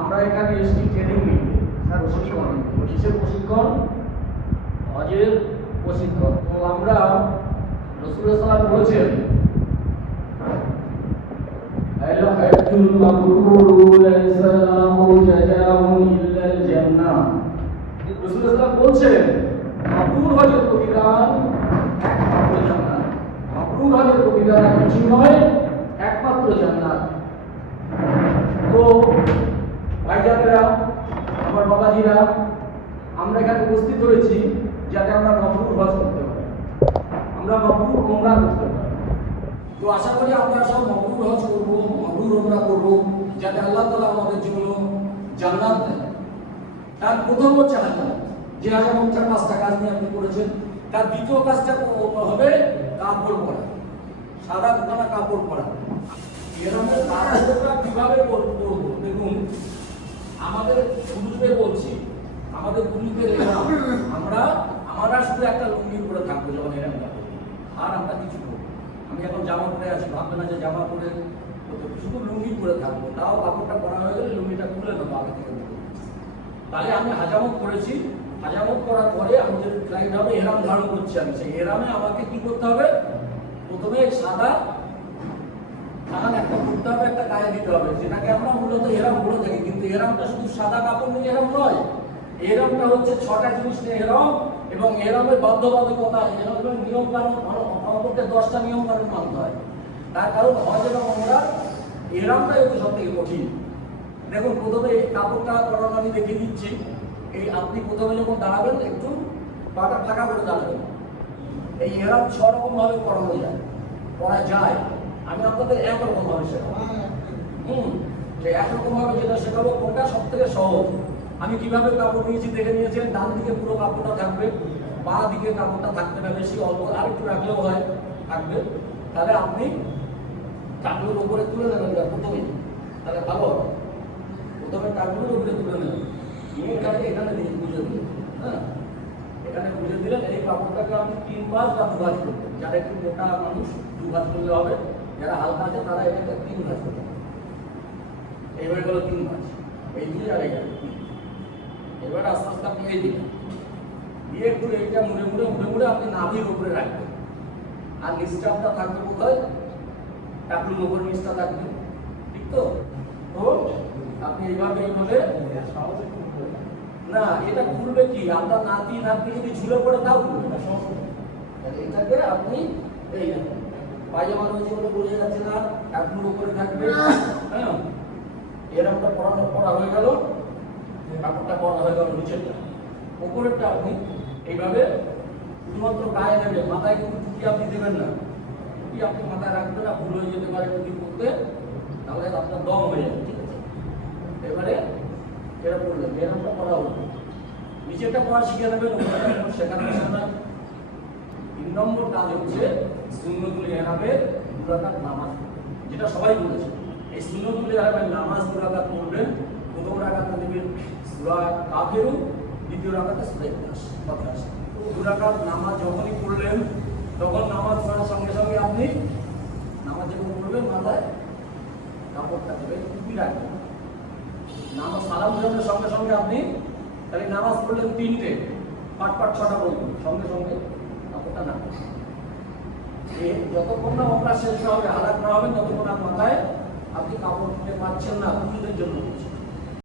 আমরা এখানে এসেছি ট্রেনিং নিতে, প্রশিক্ষণ নিতে। কিসের প্রশিক্ষণ? হজের প্রশিক্ষণ। তো আমরা রাসূলুল্লাহ সাল্লাল্লাহু আলাইহি ওয়াসাল্লাম বলেছেন আল হাজ্জুল মাবরুরু লাইসা লাহু জাযাউন ইল্লাল জান্নাহ। রাসূলুল্লাহ সাল্লাল্লাহু আলাইহি ওয়াসাল্লাম বলেছেন মাবরুর হজের প্রতিদান একমাত্র জান্নাত। মাবরুর হজের প্রতিদান আর কিছু নয়, একমাত্র জান্নাত। তো ভাইজানেরা, আমার বাবাজিরা, আমরা এখানে উপস্থিত হয়েছি যাতে আমরা মাবরুর হজ করতে পারি, আমরা মাবরুর উমরা করতে পারি। তো আশা করি আমরা সব মাবরুর হজ করবো, মাবরুর উমরা করবো, যাতে আল্লাহ তাআলা আমাদের জন্য জান্নাত দেয়। তার প্রথম হচ্ছে হাজার, যে হাজার ৫টা কাজ নিয়ে আপনি করেছেন। তার দ্বিতীয় কাজটা হবে কাপড় পরা, সাদা দুখানা কাপড় পরা। এরকম কাপড়টা কিভাবে করবো? দেখুন, আমাদের পুরুষদের বলছি, আমাদের পুরুষদের আমরা শুধু একটা লুঙ্গি পরে থাকবো যখন এরকম যাবো, আর আমরা কিছু করবো। আমি এখন জামা পরে আছি, ভাববে না যে জামা পরে শুধু লুঙ্গি পরে থাকবো। তাও কাপড়টা পরা হয়ে গেলে লুঙ্গিটা খুলে নেবো আগে থেকে। তাহলে আমি হাজামত করেছি, হাজামত করার পরে আমি যে ক্লাইন্ট হবে এহরাম ধারণ করছি, আমি সেই এহরামে আমাকে কি করতে হবে? প্রথমে সাদা থান একটা করতে হবে, একটা গায়ে দিতে হবে, যেটাকে আমরা মূলত এহরাম বলে থাকি। কিন্তু এহরামটা শুধু সাদা কাপড় নিয়ে এহরাম নয়, এহরামটা হচ্ছে 6টা জিনিস নিয়ে এহরাম। এবং এহরামের বাধ্যবাধকতা, এহরামের নিয়ম কানুন, অন্তত 10টা নিয়ম কানুন মানতে হয়। তার কারণ হজ এবং উমরা এহরামটাই হচ্ছে সব থেকে কঠিন। দেখুন, প্রথমে এই কাপড়টা পরানো আমি দেখিয়ে দিচ্ছি। এই আপনি প্রথমে যখন দাঁড়াবেন একটু পাটা ফাঁকা করে দাঁড়াবেন। এই এহরাম 6 রকম ভাবে পরা যায়। আমি আপনাদের একরকম ভাবে শেখাবো। যে একরকম ভাবে যেটা শেখাবো কোনটা সব থেকে সহজ। আমি কিভাবে কাপড় নিয়েছি দেখে নিয়েছেন। ডান দিকে পুরো কাপড়টা থাকবে, বাঁ দিকে কাপড়টা থাকবে না, বেশি অল্প আর একটু রাখলেও হয়, থাকবে। তাহলে আপনি টাকলুর উপরে তুলে নেবেন প্রথমেই, তাহলে ভালো হবে। প্রথমে টাকলুর উপরে তুলে নেবেন, নিয়ে এখানে দিয়ে বুঝে দিলেন। হ্যাঁ, এখানে বুঝে দিলেন। এই কাপড়টাকে আপনি 3 ভাঁজ বা 2 ভাঁজ করবেন। যারা একটু মোটা মানুষ 2 ভাঁজ করলে হবে, যারা হালকা আছে তারা এটাকে 3 ভাঁজ করবেন। এইভাবে গেল 3 ভাঁজ, এই 2 আর এই 2। এবার আস্তে আস্তে আপনি এই দিবেন, দিয়ে একটু এইটা মুড়ে আপনি নাভির উপরে রাখবেন। আর নিচটা আপনার থাকবে কোথায়? টাকলুর উপরে নিচটা থাকবে, ঠিক তো? তো আপনি এইভাবে না, এটা খুলবে কি? আপনার নাতি যদি ঝুলে পড়ে তাও খুলবে না, সমস্যা নেই। এটাকে আপনি এই পায়জামা রয়েছে বলে বোঝা যাচ্ছে না, টাকলুর উপরে থাকবে। হ্যাঁ, এরকমটা পড়া হয়ে গেল, কাপড়টা পরা হয়ে গেল। নিচেরটা, উপরেরটা আপনি এইভাবে শুধুমাত্র গায়ে নেবেন, মাথায় কিন্তু টুপি আপনি দেবেন না। টুপি আপনি মাথায় রাখবেন না, ভুল হয়ে যেতে পারে টুপি করতে, তাহলে আপনার দম হয়ে যাবে। ঠিক আছে, এবারে এটা পড়লেন, এরকমটা পড়া হলো। নিচেরটা পড়া শিখে নেবেন, শেখানো না। 3 নম্বর কাজ হচ্ছে সুন্নতুল ইহরামের 2 রাকাত নামাজ, যেটা সবাই বলেছে। এই সুন্নতুল ইহরামের নামাজ 2 রাকাত পড়বেন। প্রথম রাকাতে দেবেন সূরা কাফিরুন, দ্বিতীয় রাকাতে সূরা ইখলাস। 2 রাকাত নামাজ যখনই পড়লেন, তখন নামাজ পড়ার সঙ্গে সঙ্গে আপনি নামাজ যখন পড়বেন মাথায় কাপড়টা দেবেন, টুপি রাখবেন। নামাজ সালাম ফেরানোর সঙ্গে সঙ্গে আপনি তাহলে নামাজ পড়লেন 3টে, পাট 6টা বলবেন, সঙ্গে সঙ্গে কাপড়টা না। যতক্ষণ না ওমরা শেষ না হবে, হালাক না হবে, ততক্ষণ মাথায় আপনি কাপড় দিতে পারছেন না, পুরুষদের জন্য।